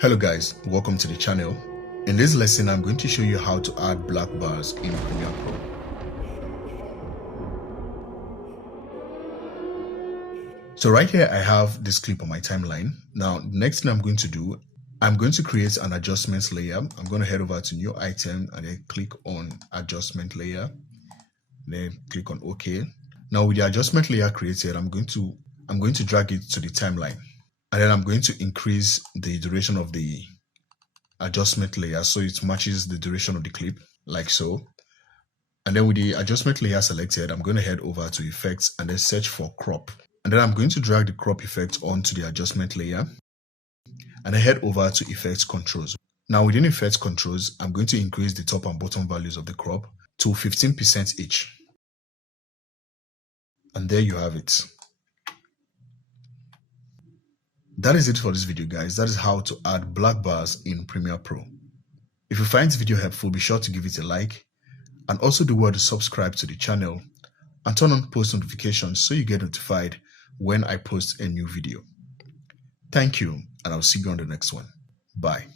Hello guys, welcome to the channel. In this lesson, I'm going to show you how to add black bars in Premiere Pro. So right here, I have this clip on my timeline. Now, the next thing I'm going to do, I'm going to create an adjustments layer. I'm going to head over to new item and then click on adjustment layer. Then click on OK. Now with the adjustment layer created, I'm going to drag it to the timeline. And then I'm going to increase the duration of the adjustment layer so it matches the duration of the clip, like so. And then with the adjustment layer selected, I'm going to head over to effects and then search for crop. And then I'm going to drag the crop effect onto the adjustment layer and then head over to effects controls. Now within effects controls, I'm going to increase the top and bottom values of the crop to 15% each. And there you have it. That is it for this video, guys. That is how to add black bars in Premiere Pro. If you find this video helpful, be sure to give it a like and also do well to subscribe to the channel and turn on post notifications so you get notified when I post a new video. Thank you, and I'll see you on the next one. Bye.